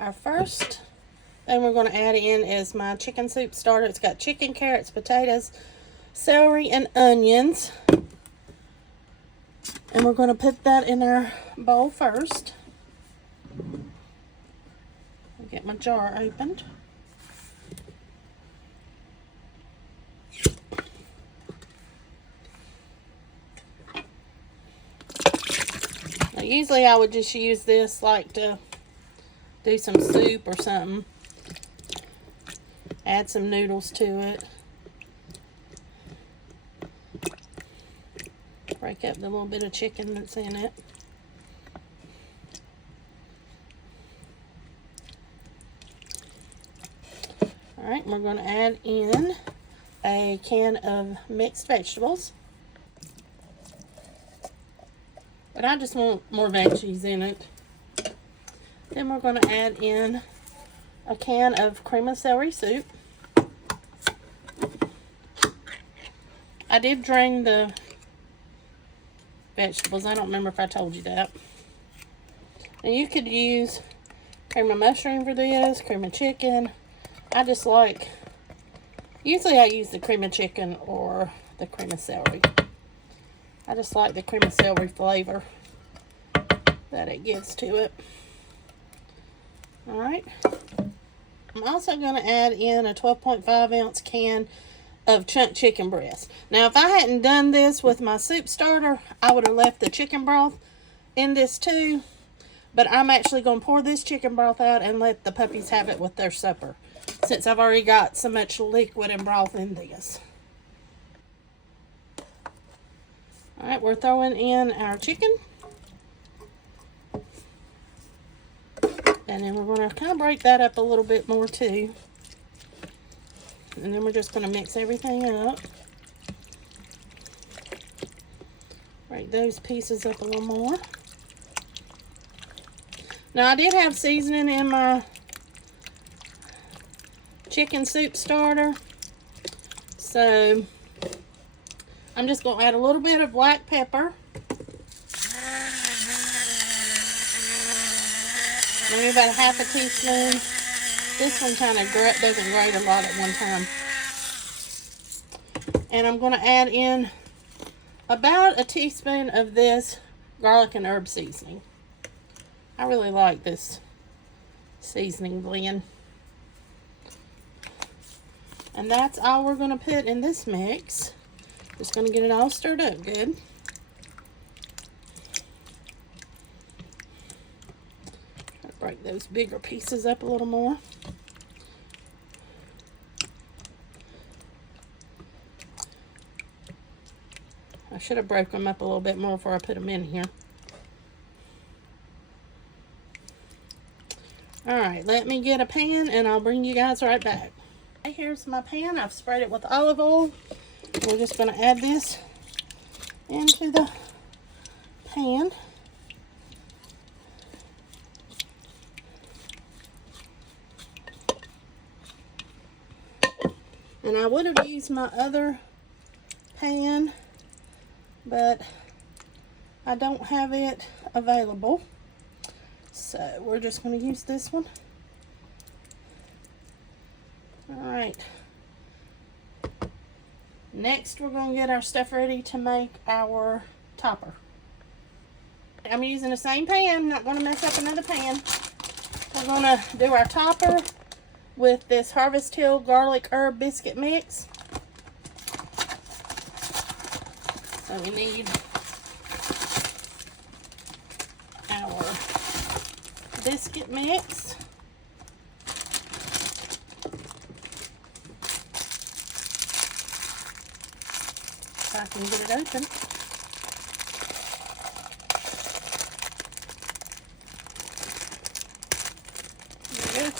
Our first thing we're going to add in is my chicken soup starter. It's got chicken, carrots, potatoes, celery, and onions. And we're going to put that in our bowl first. I'll get my jar opened. Now, usually I would just use this like to do some soup or something. Add some noodles to it. Break up the little bit of chicken that's in it. Alright, we're going to add in a can of mixed vegetables. But I just want more veggies in it. Then we're going to add in a can of cream of celery soup. I did drain the vegetables. I don't remember if I told you that. And you could use cream of mushroom for this, cream of chicken. I just like, usually I use the cream of chicken or the cream of celery. I just like the cream of celery flavor that it gives to it. Alright. I'm also going to add in a 12.5 ounce can of chunked chicken breast. Now, if I hadn't done this with my soup starter, I would have left the chicken broth in this too. But I'm actually going to pour this chicken broth out and let the puppies have it with their supper, since I've already got so much liquid and broth in this. Alright, we're throwing in our chicken. And then we're going to kind of break that up a little bit more too. And then we're just going to mix everything up. Break those pieces up a little more. Now, I did have seasoning in my chicken soup starter. So, I'm just going to add a little bit of black pepper. Maybe about a half a teaspoon. This one kind of doesn't grate a lot at one time. And I'm going to add in about a teaspoon of this garlic and herb seasoning. I really like this seasoning blend. And that's all we're going to put in this mix. Just going to get it all stirred up good. Try to break those bigger pieces up a little more. I should have broke them up a little bit more before I put them in here. Alright, let me get a pan and I'll bring you guys right back. Okay, here's my pan. I've sprayed it with olive oil. We're just going to add this into the pan. And I would have used my other pan, but I don't have it available. So we're just going to use this one. Alright. Next, we're going to get our stuff ready to make our topper. I'm using the same pan, not going to mess up another pan. We're going to do our topper with this Harvest Hill garlic herb biscuit mix. So we need our biscuit mix. If I can get it open. There we go.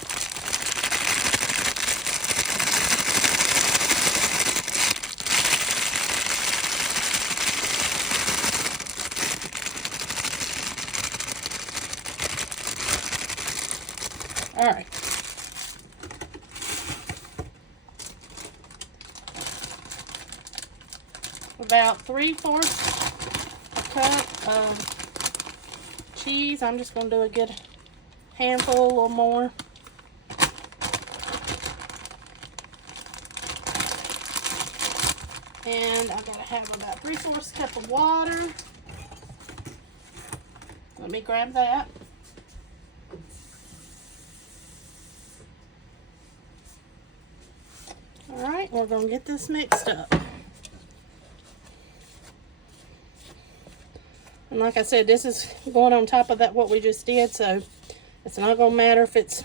All right. About 3/4 a cup of cheese. I'm just going to do a good handful, a little more. And I gotta have about 3/4 cup of water. Let me grab that. All right, we're gonna get this mixed up. And like I said, this is going on top of that what we just did, so it's not gonna matter if it's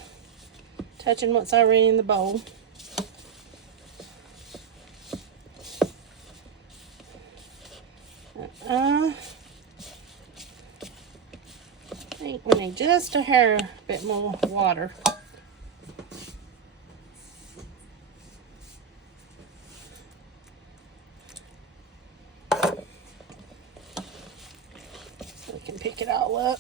touching what's already in the bowl. I think we need just a hair bit more water. So we can pick it all up.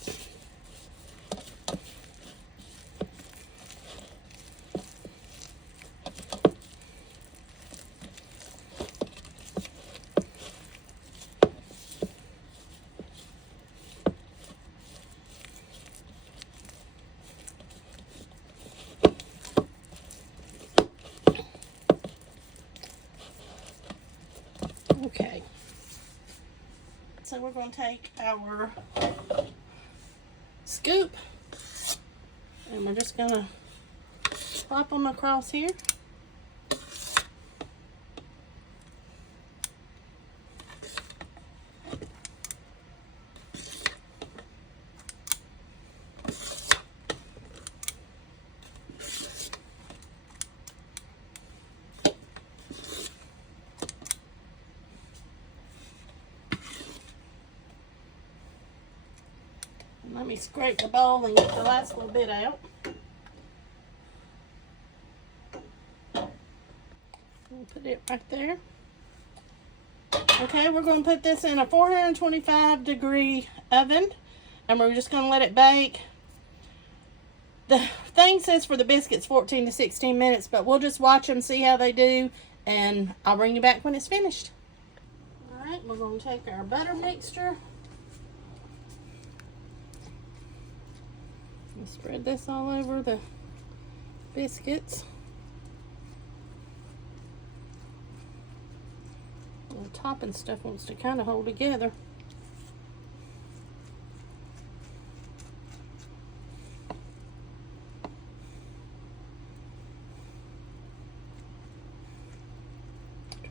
Okay, so we're going to take our scoop and we're just going to plop them across here. Let me scrape the bowl and get the last little bit out. We'll put it right there. Okay, we're going to put this in a 425-degree oven, and we're just going to let it bake. The thing says for the biscuits 14 to 16 minutes, but we'll just watch them, see how they do, and I'll bring you back when it's finished. All right, we're going to take our butter mixture. Spread this all over the biscuits. The topping stuff wants to kind of hold together.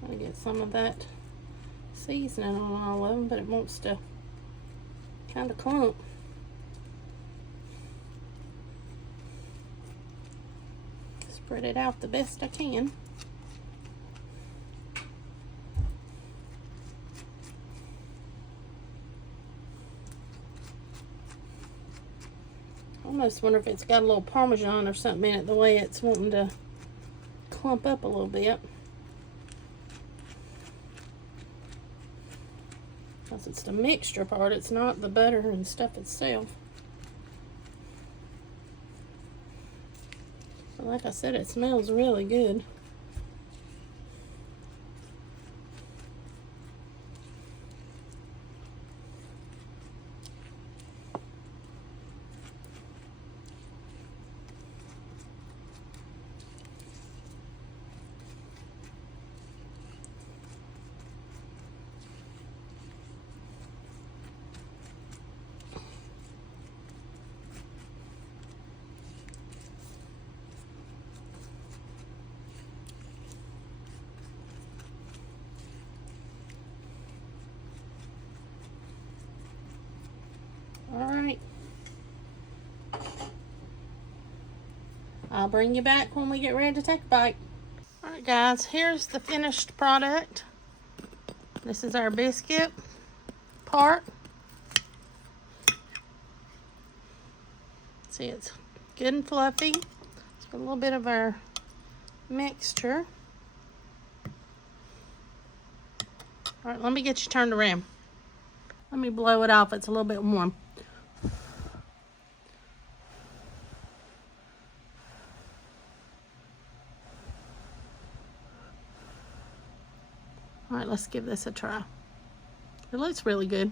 Trying to get some of that seasoning on all of them, but it wants to kind of clump. Spread it out the best I can. I almost wonder if it's got a little Parmesan or something in it, the way it's wanting to clump up a little bit. Because it's the mixture part, it's not the butter and stuff itself. Like I said, it smells really good. Alright. I'll bring you back when we get ready to take a bite. Alright guys, here's the finished product. This is our biscuit part. See, it's good and fluffy. Let's put a little bit of our mixture. Alright, let me get you turned around. Let me blow it off, it's a little bit warm. All right, let's give this a try. It looks really good.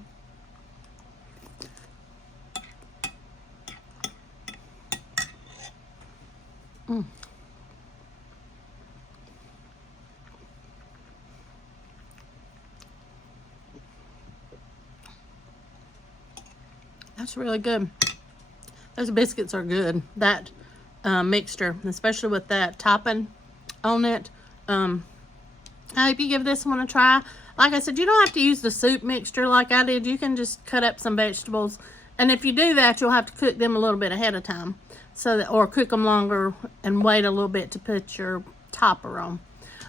That's really good. Those biscuits are good. That mixture, especially with that topping on it. I hope you give this one a try. Like I said, you don't have to use the soup mixture like I did. You can just cut up some vegetables. And if you do that, you'll have to cook them a little bit ahead of time. So that, or cook them longer and wait a little bit to put your topper on.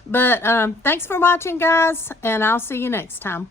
But thanks for watching, guys. And I'll see you next time.